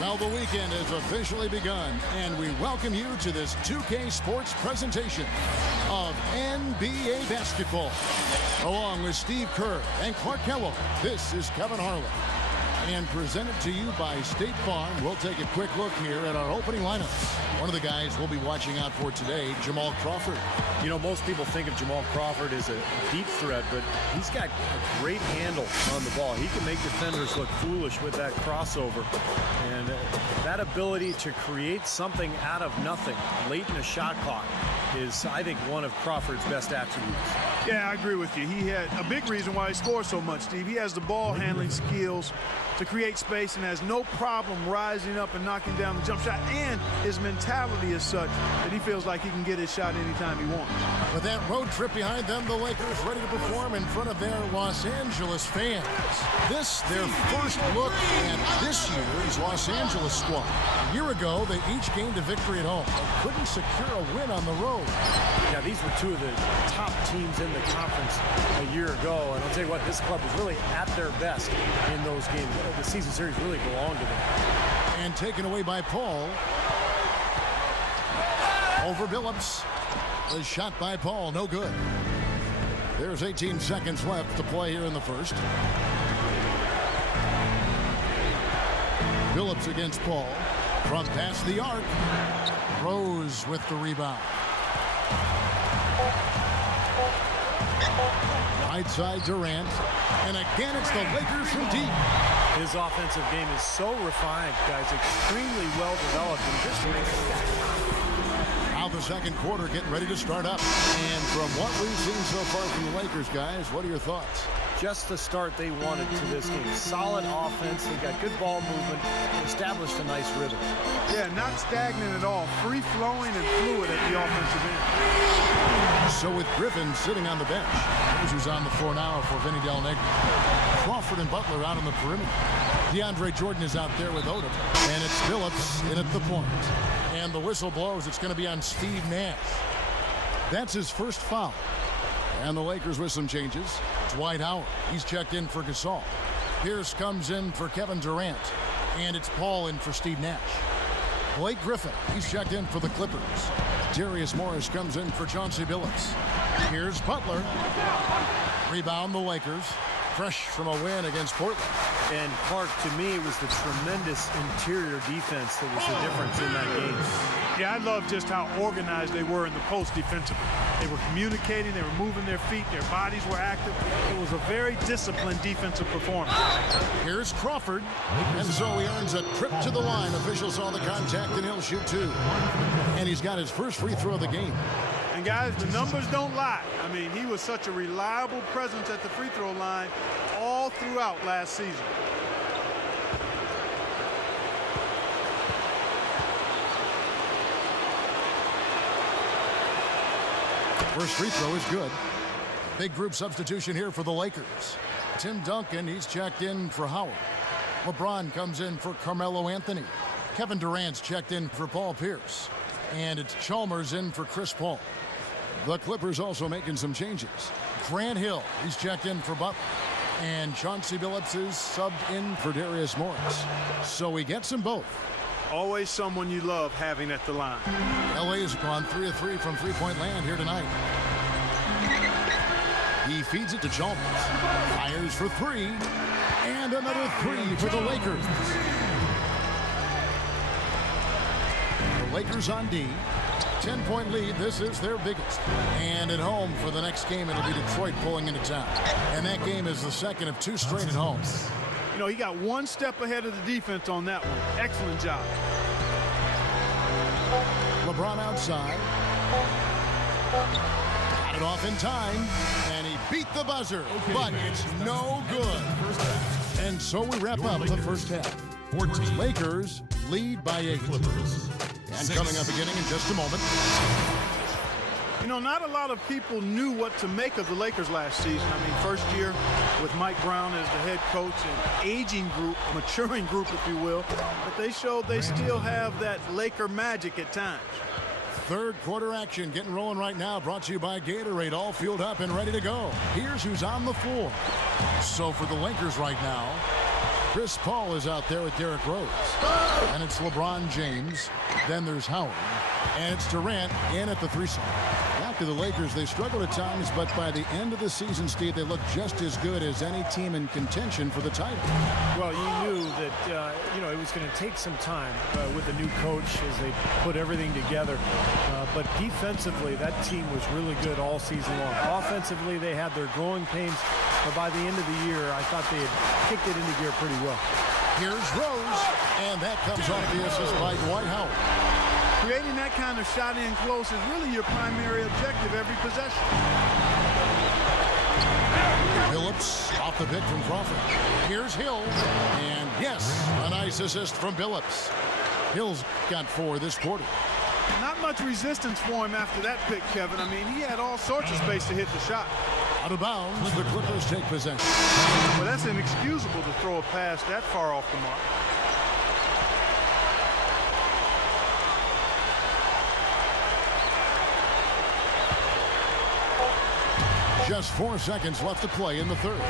Well, the weekend has officially begun, and we welcome you to this 2K Sports presentation of NBA basketball. Along with Steve Kerr and Clark Kellogg, this is Kevin Harlan. And presented to you by State Farm, we'll take a quick look here at our opening lineups. One of the guys we'll be watching out for today, Jamal Crawford. You know, most people think of Jamal Crawford as a deep threat, but he's got a great handle on the ball. He can make defenders look foolish with that crossover. And that ability to create something out of nothing late in a shot clock is, I think, one of Crawford's best attributes. Yeah, I agree with you. He had a big reason why he scores so much, Steve. He has the ball handling skills to create space and has no problem rising up and knocking down the jump shot. And his mentality is such that he feels like he can get his shot anytime he wants. With that road trip behind them, the Lakers ready to perform in front of their Los Angeles fans. This, their first look at this year's Los Angeles squad. A year ago, they each gained a victory at home, but couldn't secure a win on the road. Yeah, these were two of the top teams in the conference a year ago. And I'll tell you what, this club was really at their best in those games. The season series really belonged to them. And taken away by Paul. Over Billups. The shot by Paul, no good. There's 18 seconds left to play here in the first. Billups against Paul. From past the arc. Rose with the rebound. Right side Durant. And again, it's the Lakers from deep. His offensive game is so refined, guys. Extremely well developed. And just now the second quarter getting ready to start up. And from what we've seen so far from the Lakers, guys, what are your thoughts? Just the start they wanted to this game. Solid offense. They got good ball movement. Established a nice rhythm. Yeah, not stagnant at all. Free-flowing and fluid at the offensive end. So with Griffin sitting on the bench, here's who's on the floor now for Vinny Del Negro. Crawford and Butler out on the perimeter. DeAndre Jordan is out there with Odom. And it's Billups in at the point. And the whistle blows. It's going to be on Steve Nash. That's his first foul. And the Lakers with some changes. Dwight Howard. He's checked in for Gasol. Pierce comes in for Kevin Durant. And it's Paul in for Steve Nash. Blake Griffin. He's checked in for the Clippers. Darius Morris comes in for Chauncey Billups. Here's Butler. Rebound the Lakers. Fresh from a win against Portland. And Clark, to me, it was the tremendous interior defense that was the difference in that game. Yeah, I love just how organized they were in the post defensively. They were communicating, they were moving their feet, their bodies were active. It was a very disciplined defensive performance. Here's Crawford, and so he earns a trip to the line. Officials saw the contact, and he'll shoot two. And he's got his first free throw of the game. And guys, the numbers don't lie. I mean, he was such a reliable presence at the free throw line all throughout last season. First free throw is good. Big group substitution here for the Lakers. Tim Duncan, he's checked in for Howard. LeBron comes in for Carmelo Anthony. Kevin Durant's checked in for Paul Pierce. And it's Chalmers in for Chris Paul. The Clippers also making some changes. Grant Hill, he's checked in for Butler. And Chauncey Billups is subbed in for Darius Morris. So we get them both. Always someone you love having at the line. LA's gone 3 of 3 from three-point land here tonight. He feeds it to Chalmers. Fires for three. And another three for the Lakers. The Lakers on D. 10-point lead. This is their biggest. And at home for the next game, it'll be Detroit pulling into town. And that game is the second of two straight at home. You know, he got one step ahead of the defense on that one. Excellent job. LeBron outside. Got it off in time. And he beat the buzzer. But it's no good. And so we wrap up the first half. 14. Lakers lead by 8. Clippers. And coming up beginning in just a moment. You know, not a lot of people knew what to make of the Lakers last season. I mean, first year with Mike Brown as the head coach, an aging group, a maturing group, if you will. But they showed they still have that Laker magic at times. Third quarter action getting rolling right now. Brought to you by Gatorade. All fueled up and ready to go. Here's who's on the floor. So for the Lakers right now, Chris Paul is out there with Derrick Rose. And it's LeBron James. Then there's Howard. And it's Durant in at the 3 spot. Back to the Lakers. They struggled at times, but by the end of the season, Steve, they look just as good as any team in contention for the title. Well, you knew that, it was going to take some time with the new coach as they put everything together. But defensively, that team was really good all season long. Offensively, they had their growing pains. But by the end of the year, I thought they had kicked it into gear pretty well. Here's Rose, and that comes off the assist by Dwight Howard. Creating that kind of shot in close is really your primary objective every possession. Billups off the pick from Crawford. Here's Hill, and yes, a nice assist from Billups. Hill's got 4 this quarter. Not much resistance for him after that pick, Kevin. I mean, he had all sorts of space to hit the shot. Out of bounds, the Clippers take possession. Well, that's inexcusable to throw a pass that far off the mark. Just 4 seconds left to play in the third.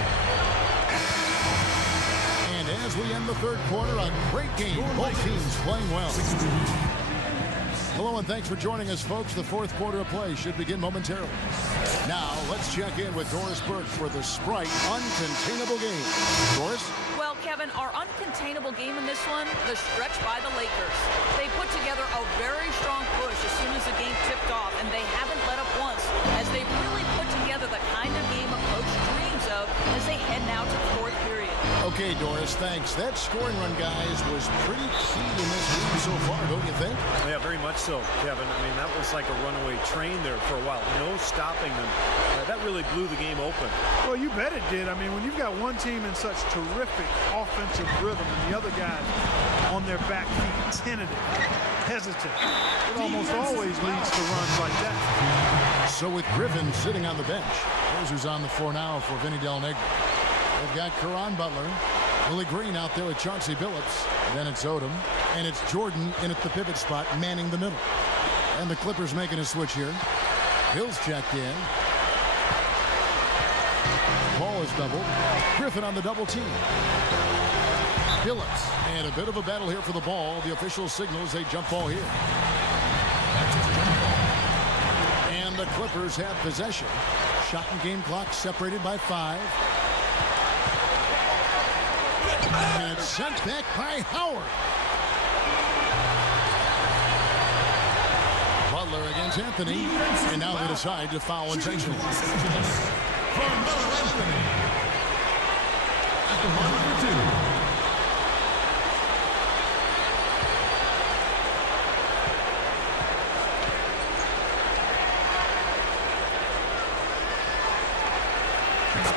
And as we end the third quarter, a great game. Both teams playing well. Hello and thanks for joining us, folks. The fourth quarter of play should begin momentarily. Now, let's check in with Doris Burke for the Sprite Uncontainable Game. Doris? Well, Kevin, our uncontainable game in this one, the stretch by the Lakers. They put together a very strong push as soon as the game tipped off, and they haven't let up once as they've really put together the kind of game a coach dreams of as they head now to the fourth period. Okay, Doris, thanks. That scoring run, guys, was pretty key in this game so far, don't you think? Yeah, very much so, Kevin. I mean, that was like a runaway train there for a while. No stopping them. That really blew the game open. Well, you bet it did. I mean, when you've got one team in such terrific offensive rhythm and the other guys on their back feet, tentative, hesitant, it almost always leads to runs like that. So with Griffin sitting on the bench, here's who's on the floor now for Vinny Del Negro. They've got Caron Butler, Willie Green out there with Chauncey Billups. Then it's Odom, and it's Jordan in at the pivot spot, manning the middle. And the Clippers making a switch here. Hill's checked in. Paul is doubled. Griffin on the double team. Billups, and a bit of a battle here for the ball. The official signals a jump ball here. And the Clippers have possession. Shot and game clock separated by 5. And it's sent back by Howard. Butler against Anthony. And now they decide to foul intentionally. At the line for 2.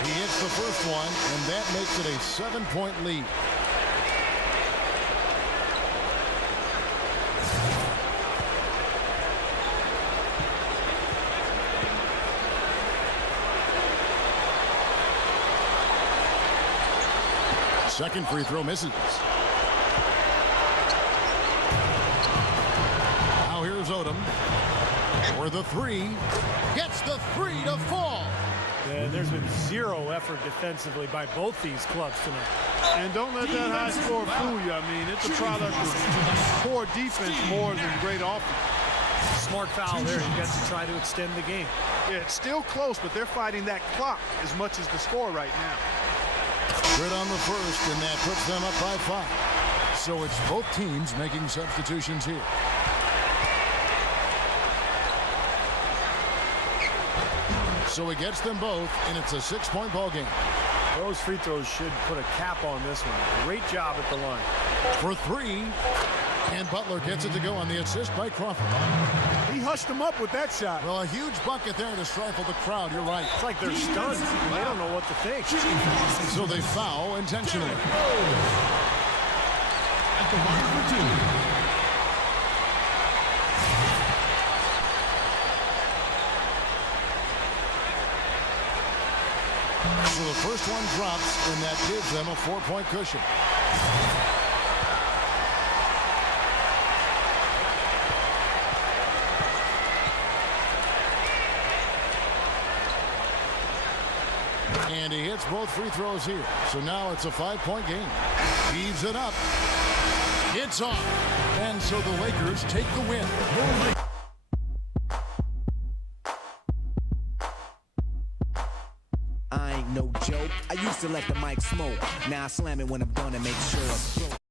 He hits the first one, and that makes it a 7-point lead. Second free throw misses. Now here's Odom. For the 3. Gets the 3 to fall. And there's been zero effort defensively by both these clubs tonight. And don't let that high score fool you. I mean, it's a product of poor defense more than great offense. Smart foul there. You got to try to extend the game. Yeah, it's still close, but they're fighting that clock as much as the score right now. Good on the first, and that puts them up by 5. So it's both teams making substitutions here. So he gets them both, and it's a 6-point ball game. Those free throws should put a cap on this one. Great job at the line. For 3, and Butler gets it to go on the assist by Crawford. He hushed him up with that shot. Well, a huge bucket there to stifle the crowd. You're right. It's like they're stunned. They don't know what to think. So they foul intentionally. At the line for 2. So the first one drops, and that gives them a 4-point cushion. And he hits hits both free throws here. So now it's a 5-point game. Heaves it up. It's off. And so the Lakers take the win. I ain't no joke. I used to let the mic smoke. Now I slam it when I'm done and make sure it's broke.